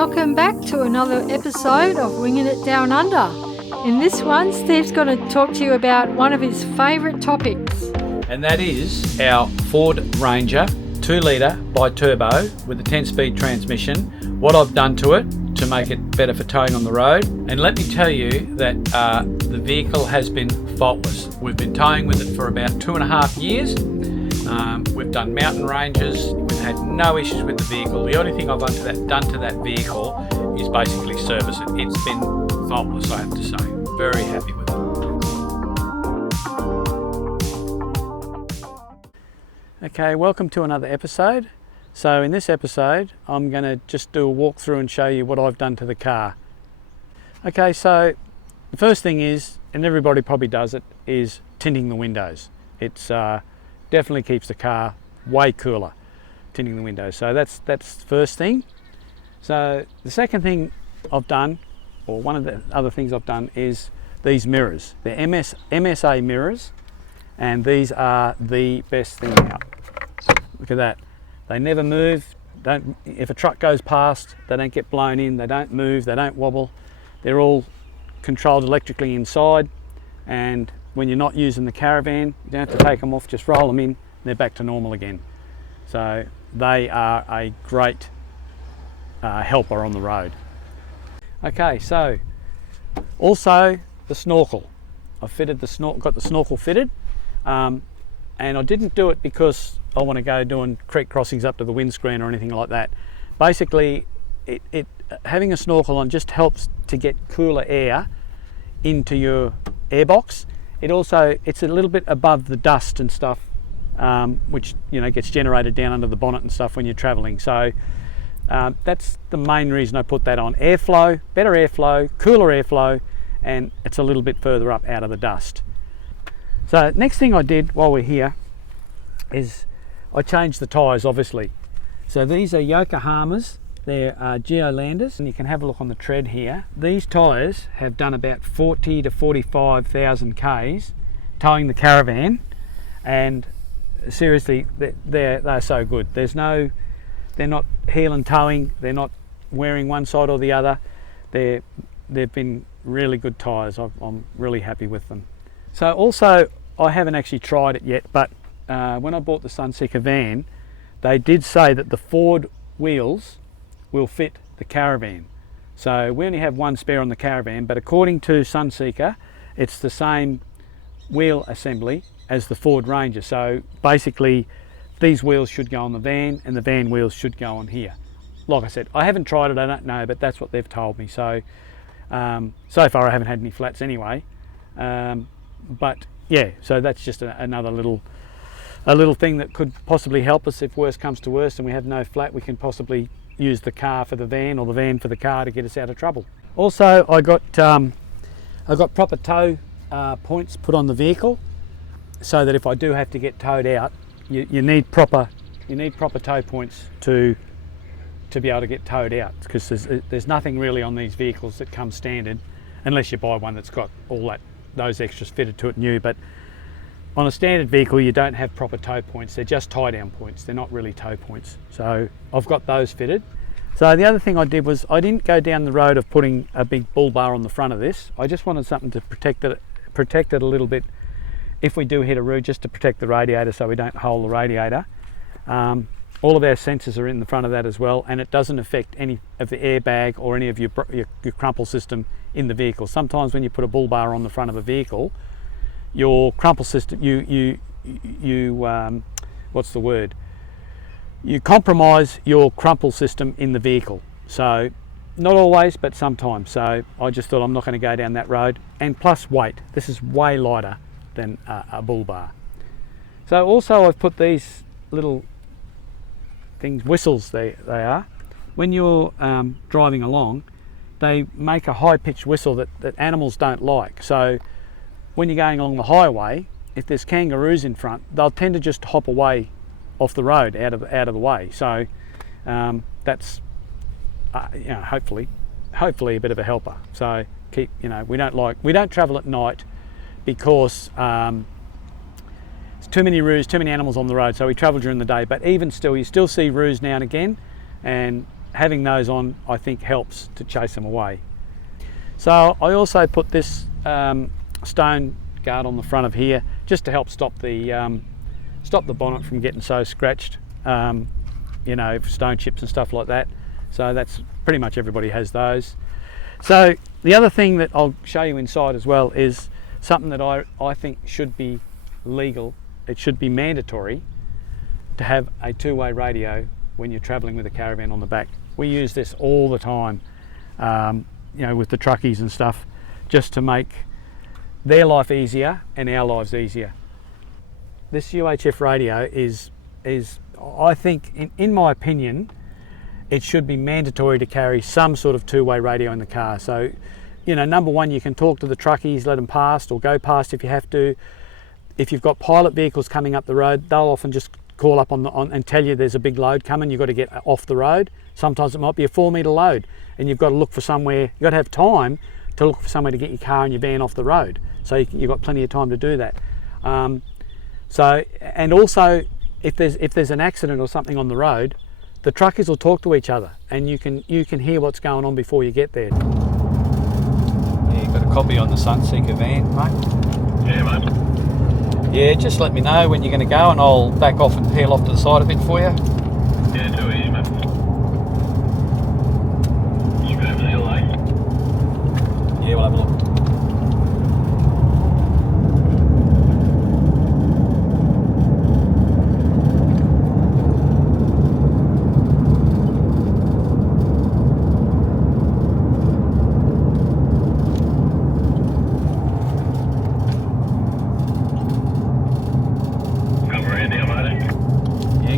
Welcome back to another episode of Winging It Down Under. In this one, Steve's going to talk to you about one of his favourite topics. And that is our Ford Ranger 2 litre bi-turbo with a 10-speed transmission, what I've done to it to make it better for towing on the road. And let me tell you that the vehicle has been faultless. We've been towing with it for about 2.5 years. We've done mountain ranges. We've had no issues with the vehicle. The only thing I've done to that vehicle is basically service it. It's been faultless, I have to say. Very happy with it. Okay, welcome to another episode. So in this episode, I'm going to just do a walkthrough and show you what I've done to the car. Okay, so the first thing is, and everybody probably does it, is tinting the windows. It's definitely keeps the car way cooler, tinting the windows. So that's the first thing. So the second thing I've done, or one of the other things I've done, is these mirrors. They're MSA mirrors, and these are the best thing out. Look at that. They never move. If a truck goes past, they don't get blown in, they don't move, they don't wobble. They're all controlled electrically inside, and when you're not using the Caravan, you don't have to take them off, just roll them in, they're back to normal again. So they are a great helper on the road. Okay, so also the Snorkel. I've got the Snorkel fitted, and I didn't do it because I want to go doing creek crossings up to the windscreen or anything like that. Basically, having a snorkel on just helps to get cooler air into your airbox. It's a little bit above the dust and stuff, which gets generated down under the bonnet and stuff when you're travelling. So that's the main reason I put that on. Airflow, better airflow, cooler airflow, and it's a little bit further up out of the dust. So next thing I did while we're here is I changed the tyres, obviously. So these are Yokohamas. They're Geolanders, and you can have a look on the tread here. These tyres have done about 40 to 45,000 Ks towing the Caravan, and seriously, they're so good. They're not heel and towing, they're not wearing one side or the other. They've been really good tyres. I'm really happy with them. So also, I haven't actually tried it yet, but when I bought the Sunseeker van, they did say that the Ford wheels will fit the Caravan. So we only have one spare on the Caravan, but according to Sunseeker, it's the same wheel assembly as the Ford Ranger. So basically, these wheels should go on the van, and the van wheels should go on here. Like I said, I haven't tried it, I don't know, but that's what they've told me. So so far I haven't had any flats anyway. But yeah, so that's just another little thing that could possibly help us if worse comes to worse and we have no flat. We can possibly use the car for the van or the van for the car to get us out of trouble. Also, I got proper tow points put on the vehicle, so that if I do have to get towed out, you need proper tow points to be able to get towed out, because there's nothing really on these vehicles that comes standard, unless you buy one that's got all those extras fitted to it new. But on a standard vehicle, you don't have proper tow points. They're just tie down points. They're not really tow points. So I've got those fitted. So the other thing I did was I didn't go down the road of putting a big bull bar on the front of this. I just wanted something to protect it a little bit if we do hit a root, just to protect the radiator so we don't hole the radiator. All of our sensors are in the front of that as well, and it doesn't affect any of the airbag or any of your crumple system in the vehicle. Sometimes when you put a bull bar on the front of a vehicle, your crumple system, you compromise your crumple system in the vehicle. So not always, but sometimes. So I just thought I'm not going to go down that road. And plus weight, this is way lighter than a bull bar. So also I've put these little things, whistles they are. When you're driving along, they make a high-pitched whistle that animals don't like. So when you're going along the highway, if there's kangaroos in front, they'll tend to just hop away off the road, out of the way. So that's hopefully a bit of a helper. So we don't travel at night because there's too many roos, too many animals on the road. So we travel during the day. But even still, you still see roos now and again, and having those on, I think, helps to chase them away. So I also put this stone guard on the front of here just to help stop the bonnet from getting so scratched, you know, stone chips and stuff like that. So that's pretty much everybody has those. So the other thing that I'll show you inside as well is something that I think should be legal. It should be mandatory to have a two-way radio when you're traveling with a caravan on the back. We use this all the time, you know, with the truckies and stuff, just to make their life easier and our lives easier. This UHF radio is I think, in my opinion, it should be mandatory to carry some sort of two-way radio in the car. So, you know, number one, you can talk to the truckies, let them past or go past if you have to. If you've got pilot vehicles coming up the road, they'll often just call up on and tell you there's a big load coming, you've got to get off the road. Sometimes it might be a 4-metre load and you've got to look for somewhere, you've got to have time to look for somewhere to get your car and your van off the road. So you've got plenty of time to do that. So, and also if there's an accident or something on the road, the truckies will talk to each other and you can hear what's going on before you get there. Yeah, you've got a copy on the Sunseeker van, mate? Yeah, mate. Yeah, just let me know when you're going to go and I'll back off and peel off to the side a bit for you. Yeah, too easy, mate. Should go over the hill, eh? Yeah, we'll have a look.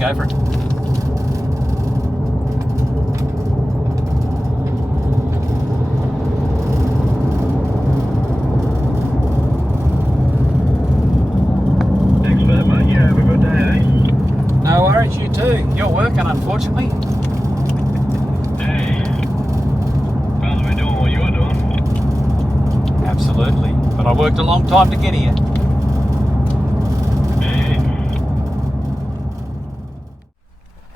Go for it. Thanks for that, mate. You have a good day, eh? No worries, you too. You're working, unfortunately. Hey. Rather be doing what you're doing. Absolutely. But I worked a long time to get here.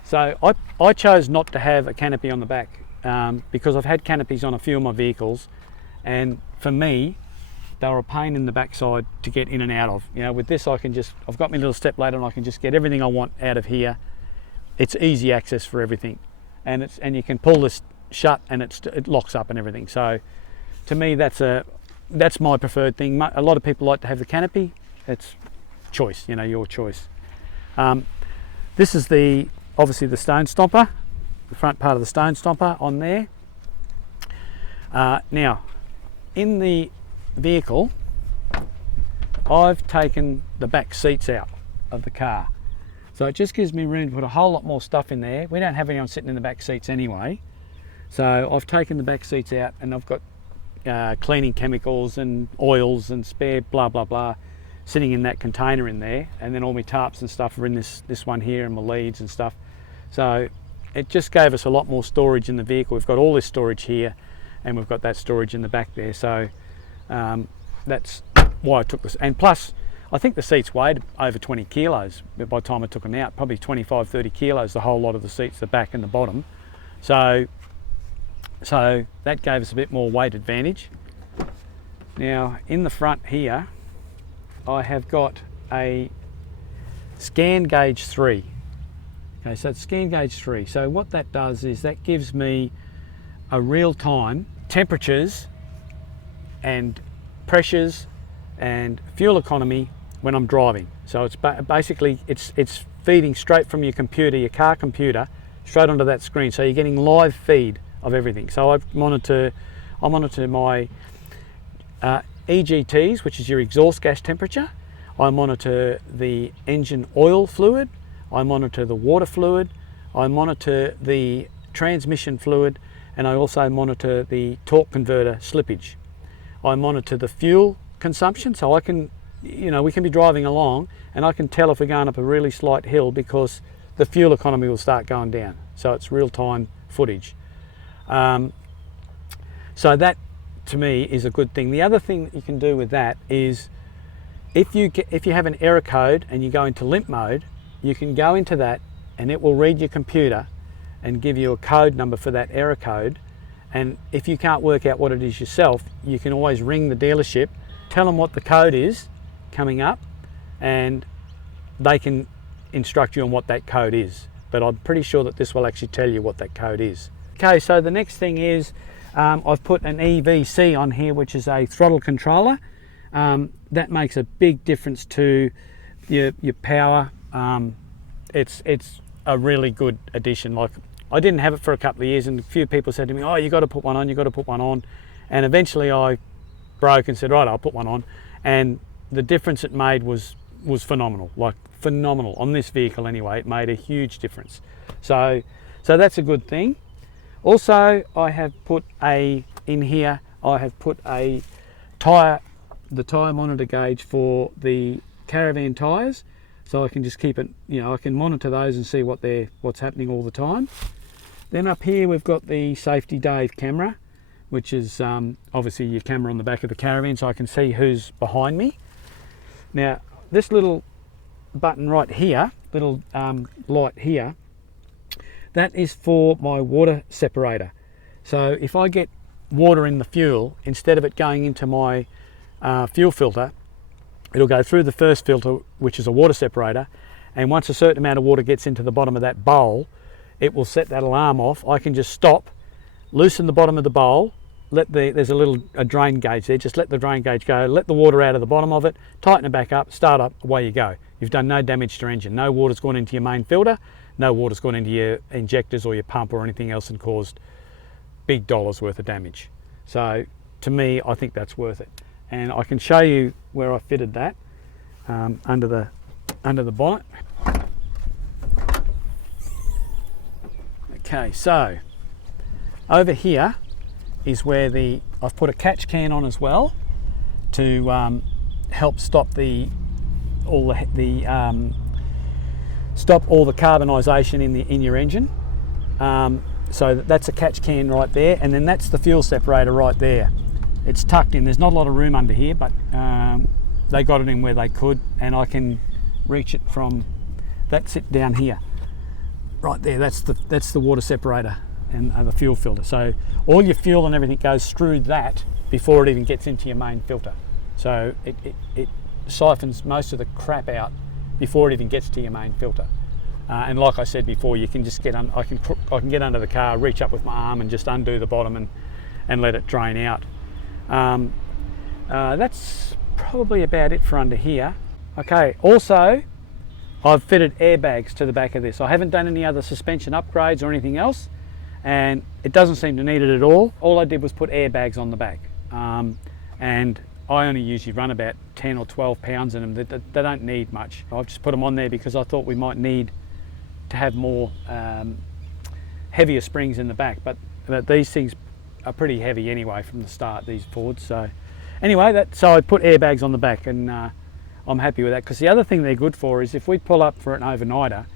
So I chose not to have a canopy on the back because I've had canopies on a few of my vehicles, and for me they were a pain in the backside to get in and out of. You know, with this I've got my little step ladder and I can just get everything I want out of here. It's easy access for everything, and you can pull this shut and it locks up and everything. So to me that's my preferred thing. A lot of people like to have the canopy. It's choice, you know, your choice. This is obviously the stone stomper, the front part of the stone stomper on there. Now, in the vehicle, I've taken the back seats out of the car. So it just gives me room to put a whole lot more stuff in there. We don't have anyone sitting in the back seats anyway. So I've taken the back seats out and I've got cleaning chemicals and oils and spare blah, blah, blah sitting in that container in there. And then all my tarps and stuff are in this one here and my leads and stuff. So it just gave us a lot more storage in the vehicle. We've got all this storage here and we've got that storage in the back there. So that's why I took this. And plus, I think the seats weighed over 20 kilos by the time I took them out, probably 25, 30 kilos, the whole lot of the seats, the back and the bottom. So that gave us a bit more weight advantage. Now in the front here, I have got a scan gauge 3. Okay, so it's scan gauge 3. So what that does is that gives me a real-time temperatures and pressures and fuel economy when I'm driving. So it's basically it's feeding straight from your computer, your car computer, straight onto that screen. So you're getting live feed of everything. So I monitor my EGTs, which is your exhaust gas temperature. I monitor the engine oil fluid. I monitor the water fluid. I monitor the transmission fluid, and I also monitor the torque converter slippage. I monitor the fuel consumption, so I can, you know, we can be driving along and I can tell if we're going up a really slight hill because the fuel economy will start going down. So it's real-time footage. So that to me is a good thing. The other thing that you can do with that is if you have an error code and you go into limp mode, you can go into that and it will read your computer and give you a code number for that error code. And if you can't work out what it is yourself, you can always ring the dealership, tell them what the code is coming up, and they can instruct you on what that code is. But I'm pretty sure that this will actually tell you what that code is. Okay, so the next thing is I've put an EVC on here, which is a throttle controller. That makes a big difference to your power. It's a really good addition. Like, I didn't have it for a couple of years, and a few people said to me, oh, you got to put one on, you got to put one on. And eventually I broke and said, right, I'll put one on. And the difference it made was phenomenal, like phenomenal. On this vehicle anyway, it made a huge difference. So that's a good thing. Also, I have put the tyre monitor gauge for the Caravan tyres. So I can just keep it, I can monitor those and see what's happening all the time. Then up here we've got the Safety Dave camera, which is obviously your camera on the back of the Caravan, so I can see who's behind me. Now this little button right here, little light here, that is for my water separator. So if I get water in the fuel, instead of it going into my fuel filter, it'll go through the first filter, which is a water separator, and once a certain amount of water gets into the bottom of that bowl, it will set that alarm off. I can just stop, loosen the bottom of the bowl, there's a drain gauge there, just let the drain gauge go, let the water out of the bottom of it, tighten it back up, start up, away you go. You've done no damage to your engine. No water's gone into your main filter, no water's gone into your injectors or your pump or anything else and caused big dollars worth of damage. So to me, I think that's worth it. And I can show you where I fitted that under the bonnet. Okay, so over here is where I've put a catch can on as well to help stop all the carbonisation in your engine. So that's a catch can right there, and then that's the fuel separator right there. It's tucked in. There's not a lot of room under here, but they got it in where they could, and I can reach it from. That's it down here, right there. That's the water separator and the fuel filter. So all your fuel and everything goes through that before it even gets into your main filter. So it siphons most of the crap out before it even gets to your main filter. And like I said before, you can just I can get under the car, reach up with my arm and just undo the bottom and let it drain out. That's probably about it for under here. Okay, also I've fitted airbags to the back of this. I haven't done any other suspension upgrades or anything else, and it doesn't seem to need it at all. All I did was put airbags on the back, and I only usually run about 10 or 12 pounds in them. They don't need much. I've just put them on there because I thought we might need to have more heavier springs in the back, but these things are pretty heavy anyway from the start, these Fords. So anyway, so I put airbags on the back, and I'm happy with that, because the other thing they're good for is if we pull up for an overnighter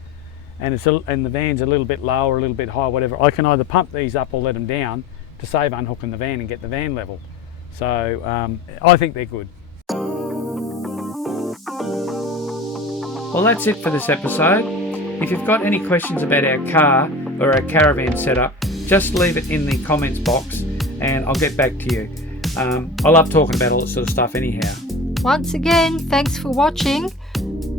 and the van's a little bit low or a little bit high, whatever, I can either pump these up or let them down to save unhooking the van and get the van level. So I think they're good. Well, that's it for this episode. If you've got any questions about our car or our Caravan setup, just leave it in the comments box and I'll get back to you. I love talking about all that sort of stuff anyhow. Once again, thanks for watching.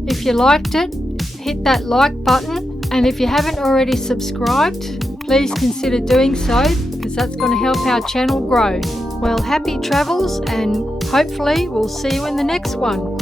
If you liked it, hit that like button, and if you haven't already subscribed, please consider doing so, because that's going to help our channel grow. Well, happy travels, and hopefully we'll see you in the next one.